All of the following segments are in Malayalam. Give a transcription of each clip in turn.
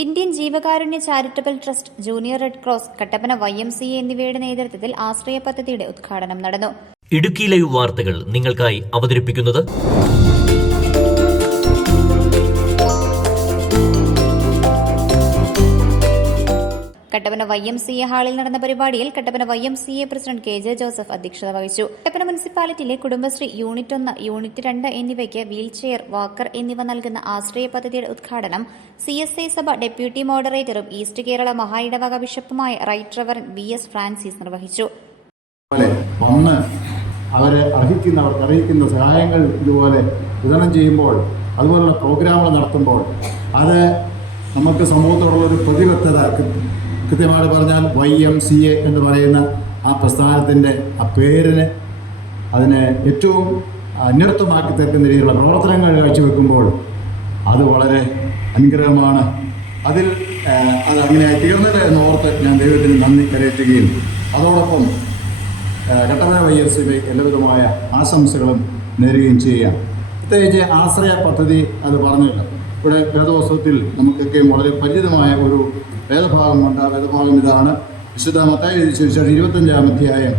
ഇന്ത്യൻ ജീവകാരുണ്യ charitable trust, junior red cross, Kattappana YMCA എന്നിവയുടെ നേതൃത്വത്തിൽ ആശ്രയ പദ്ധതിയുടെ ഉദ്ഘാടനം നടന്നു. ഇടുക്കി ലൈവ് വാർത്തകൾ നിങ്ങൾക്കായി അവതരിപ്പിക്കുന്നത് കട്ടപ്പന YMCA ഹാളിൽ നടന്ന പരിപാടിയിൽ Kattappana YMCA president KJ Joseph അധ്യക്ഷത വഹിച്ചു. കട്ടപ്പന മുനിസിപ്പാലിറ്റിയിലെ കുടുംബശ്രീ യൂണിറ്റ് 1, യൂണിറ്റ് 2 എന്നിവയ്ക്ക് വീൽചെയർ, വാക്കർ എന്നിവ നൽകുന്ന ആശ്രയ പദ്ധതിയുടെ ഉദ്ഘാടനം CSI സഭ ഡെപ്യൂട്ടി മോഡറേറ്ററും ഈസ്റ്റ് കേരള മഹായിടവക ബിഷപ്പുമായ റൈറ്റ് റവറൻ VS ഫ്രാൻസിസ് നിർവഹിച്ചു. അവർക്ക് അറിയിക്കുന്ന സഹായങ്ങൾ ഇതുപോലെ വിതരണം ചെയ്യുമ്പോൾ, അതുപോലുള്ള പ്രോഗ്രാമുകൾ നടത്തുമ്പോൾ അത് നമുക്ക് സമൂഹത്തോടുള്ളൊരു പ്രതിബദ്ധത, കൃത്യമായിട്ട് പറഞ്ഞാൽ YMCA എന്ന് പറയുന്ന ആ പ്രസ്ഥാനത്തിൻ്റെ ആ പേരിന് അതിനെ ഏറ്റവും അന്വർത്ഥമാക്കി തീർക്കുന്ന രീതിയിലുള്ള പ്രവർത്തനങ്ങൾ കാഴ്ചവെക്കുമ്പോൾ അത് വളരെ അനുഗ്രഹമാണ്. അതങ്ങനെ തീർന്നത് എന്നോർത്ത് ഞാൻ ദൈവത്തിന് നന്ദി കരയറ്റുകയും അതോടൊപ്പം കട്ടപ്പന YMCA എല്ലാവിധമായ ആശംസകളും നേരുകയും ചെയ്യാം. പ്രത്യേകിച്ച് ആശ്രയ പദ്ധതി അത് പറഞ്ഞല്ലോ. ഇവിടെ വേദപുസ്തകത്തിൽ നമുക്കൊക്കെ വളരെ പരിചിതമായ ഒരു വേദഭാഗമുണ്ട്. ആ വേദഭാഗം ഇതാണ്. വിശുദ്ധ മത്തായി എഴുതിയ സുവിശേഷം 25-ാം അധ്യായം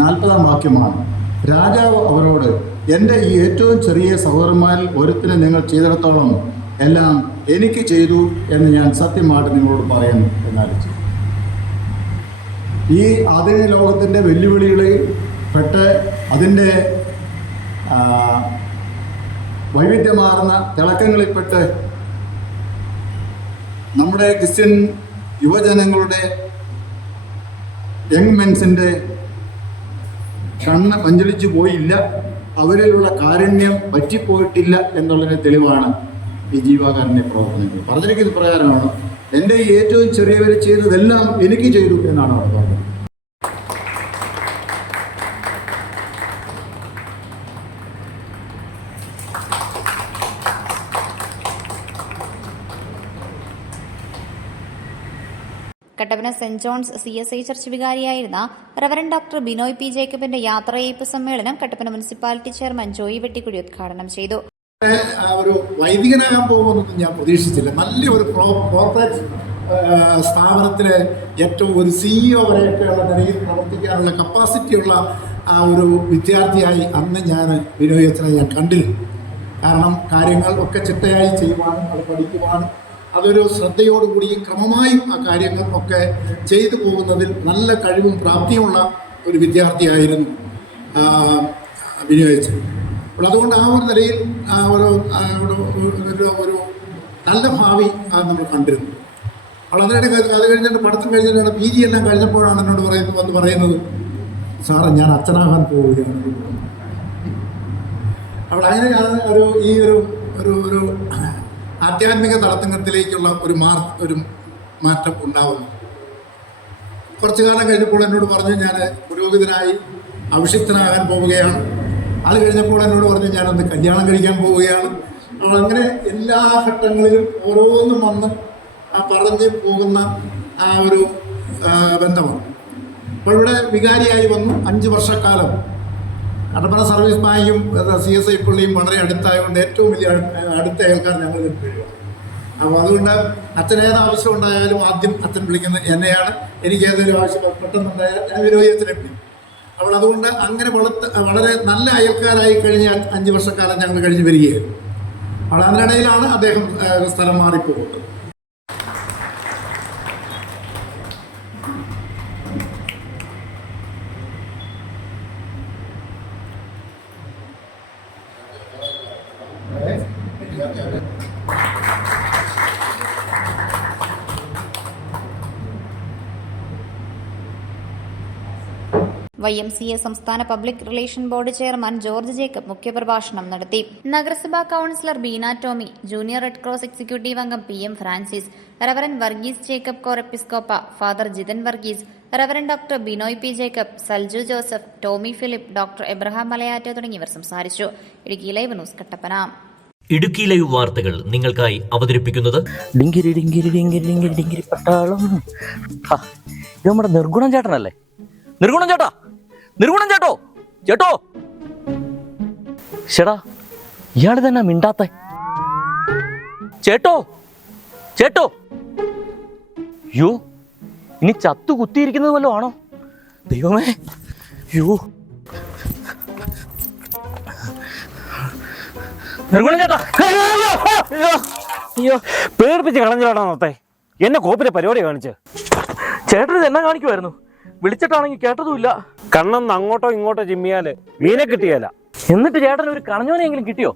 40-ാം വാക്യമാണ്. രാജാവ് അവരോട്, എൻ്റെ ഈ ഏറ്റവും ചെറിയ സഹോദരന്മാരിൽ ഒരുത്തിന് നിങ്ങൾ ചെയ്തിടത്തോളം എല്ലാം എനിക്ക് ചെയ്തു എന്ന് ഞാൻ സത്യമായിട്ട് നിങ്ങളോട് പറയുന്നു എന്നാലോചിച്ചു. ഈ ആധുനിക ലോകത്തിൻ്റെ വെല്ലുവിളികളിൽ പെട്ട് അതിൻ്റെ വൈവിധ്യമാർന്ന തിളക്കങ്ങളിൽപ്പെട്ട് നമ്മുടെ ക്രിസ്ത്യൻ യുവജനങ്ങളുടെ യങ് മെൻസിൻ്റെ കണ്ണ് മഞ്ചലിച്ചു പോയില്ല, അവരിലുള്ള കാരുണ്യം പറ്റിപ്പോയിട്ടില്ല എന്നുള്ളതിന് തെളിവാണ് ഈ ജീവകാരുണ്യ പ്രവർത്തനങ്ങൾ. പറഞ്ഞിരിക്കുന്നത് പ്രകാരമാണ്, എൻ്റെ ഈ ഏറ്റവും ചെറിയവർ ചെയ്തതെല്ലാം എനിക്ക് ചെയ്തു എന്നാണ് അവിടെ പറഞ്ഞത്. Kattappana saint John's CSI church വികാരിയായിരുന്ന റവറൻ ഡോക്ടർ ബിനോയ് P. ജേക്കബിന്റെ യാത്രയയപ്പ് സമ്മേളനം കട്ടപ്പന മുനിസിപ്പാലിറ്റി ചെയർമാൻ ജോയി വെട്ടിക്കുടി ഉദ്ഘാടനം ചെയ്തു. ഒരു വൈദികനാകാൻ പോകുമെന്നൊന്നും ഞാൻ പ്രതീക്ഷിച്ചില്ല. നല്ലൊരു കോർപ്പറേറ്റ് സ്ഥാപനത്തിലെ ഏറ്റവും ഒരു CEO വരെയൊക്കെയുള്ള നിലയിൽ പ്രവർത്തിക്കാനുള്ള കപ്പാസിറ്റിയുള്ള ആ ഒരു വിദ്യാർത്ഥിയായി അന്ന് ഞാൻ ബിനോയ് അച്ഛനെ ഞാൻ കണ്ടിരുന്നു. കാരണം കാര്യങ്ങൾ ഒക്കെ ചിട്ടയായി ചെയ്യുവാനും അത് പഠിക്കുവാനും അതൊരു ശ്രദ്ധയോടുകൂടി ക്രമമായും ആ കാര്യങ്ങൾ ഒക്കെ ചെയ്തു പോകുന്നതിൽ നല്ല കഴിവും പ്രാപ്തിയുമുള്ള ഒരു വിദ്യാർത്ഥിയായിരുന്നു ബിനോയ് അച്ഛൻ. അപ്പോൾ അതുകൊണ്ട് ആ ഒരു നിലയിൽ ഒരു നല്ല ഭാവി നമ്മൾ കണ്ടിരുന്നു. അപ്പോൾ അത് കഴിഞ്ഞിട്ട് പഠിത്തം കഴിഞ്ഞിട്ടാണ് PG എല്ലാം കഴിഞ്ഞപ്പോഴാണ് എന്നോട് പറയുന്നത് സാറേ, ഞാൻ അച്ഛനാകാൻ പോവുകയാണ്. അപ്പോൾ അങ്ങനെ ഞാൻ ഒരു ആധ്യാത്മിക തലത്തിലേക്കുള്ള ഒരു മാറ്റം ഉണ്ടാവുന്നു. കുറച്ചു കാലം കഴിഞ്ഞപ്പോൾ എന്നോട് പറഞ്ഞു, ഞാൻ പുരോഹിതനായി അഭിഷിക്തനാകാൻ പോവുകയാണ്. അത് കഴിഞ്ഞപ്പോൾ എന്നോട് പറഞ്ഞു, ഞാനൊന്ന് കല്യാണം കഴിക്കാൻ പോവുകയാണ്. അങ്ങനെ എല്ലാ ഘട്ടങ്ങളിലും ഓരോന്നും വന്ന് പറഞ്ഞ് പോകുന്ന ആ ഒരു ബന്ധമാണ്. അപ്പോൾ ഇവിടെ വികാരിയായി വന്നു 5 വർഷക്കാലം. കട്ടപ്പന സർവീസ് ബാങ്കും CSI പള്ളിയും വളരെ അടുത്തായതുകൊണ്ട് ഏറ്റവും വലിയ അടുത്ത ആൾക്കാർ ഞങ്ങൾ വരിക. അപ്പോൾ അതുകൊണ്ട് അച്ഛൻ ഏത് ആവശ്യം ഉണ്ടായാലും ആദ്യം അച്ഛൻ വിളിക്കുന്നത് എന്നെയാണ്. എനിക്ക് ഏതൊരു ആവശ്യം പെട്ടെന്നുണ്ടായാൽ ഞാൻ വിരോധിയത്തിനെ വിളിക്കും. അപ്പോൾ അതുകൊണ്ട് അങ്ങനെ വളരെ നല്ല അയൽക്കാരായി കഴിഞ്ഞ 5 വർഷക്കാലം ഞങ്ങൾ കഴിഞ്ഞ് വരികയായിരുന്നു. അപ്പോൾ അതിനിടയിലാണ് അദ്ദേഹം സ്ഥലം മാറിപ്പോകുന്നത്. YMCA സംസ്ഥാന public relation board chairman George Jacob മുഖ്യപ്രഭാഷണം നടത്തി. നഗരസഭാ councillor Beena Tomy, junior red cross executive അംഗം PM Francis, reverend Varghese Jacob cor episcopa, father Jithan Varghese, reverend doctor Binoy P. Jacob, Salju Joseph, Tomy Philip, doctor Abraham Malayatto തുടങ്ങിയവർ സംസാരിച്ചു. Idukki live news Kattappana. Idukki live വാർത്തകൾ നിങ്ങൾക്കായി അവതരിപ്പിക്കുന്നത് ഡിങ്കിരി ഡിങ്കിരി ഡിങ്കിരി ഡിങ്കിരി ഡിങ്കിരി പട്ടാളം. ഇത് നമ്മുടെ നിർഗുണം ചേട്ടനല്ലേ? നിർഗുണം ചേട്ടോ, നിർഗുണം ചേട്ടോ, ചേട്ടോ, ചേടാ, ഇയാൾ തന്നെ മിണ്ടാത്ത ചേട്ടോ, ചേട്ടോ, യോ ഇനി ചത്തു കുത്തിയിരിക്കുന്നത് വല്ലതും ആണോ? ദൈവമേ, യോ നിർഗുണം ചേട്ടാ, അയ്യോ, പേടിപ്പിച്ച് കളഞ്ഞിലാണോ നോത്തെ? എന്നെ കോപ്പിലെ പരിപാടി കാണിച്ച്. ചേട്ടൻ ഇത് എന്നാ കാണിക്കുമായിരുന്നു? വിളിച്ചിട്ടാണെങ്കിൽ കേട്ടതുമില്ല. കണ്ണെന്ന് അങ്ങോട്ടോ ഇങ്ങോട്ടോ ചിമ്മിയാല് മീനെ കിട്ടിയല്ല. എന്നിട്ട് ചേട്ടൻ ഒരു കണഞ്ഞോനെങ്കിലും കിട്ടിയോ?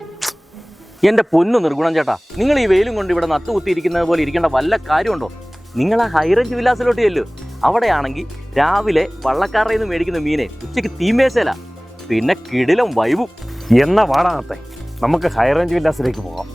എന്റെ പൊന്നു നിർഗുണം ചേട്ടാ, നിങ്ങൾ ഈ വെയിലും കൊണ്ട് ഇവിടെ നട്ടുകുത്തിയിരിക്കുന്നത് പോലെ ഇരിക്കേണ്ട വല്ല കാര്യമുണ്ടോ? നിങ്ങൾ ആ ഹൈറേഞ്ച് വില്ലാസിലോട്ട് ചെല്ലു. അവിടെയാണെങ്കിൽ രാവിലെ വള്ളക്കാരുടെ നിന്ന് മേടിക്കുന്ന മീനെ ഉച്ചയ്ക്ക് തീമേശല, പിന്നെ കിടിലം വൈബും. എന്ന വാടാനത്തെ നമുക്ക് ഹൈറേഞ്ച് വില്ലാസിലേക്ക് പോകാം.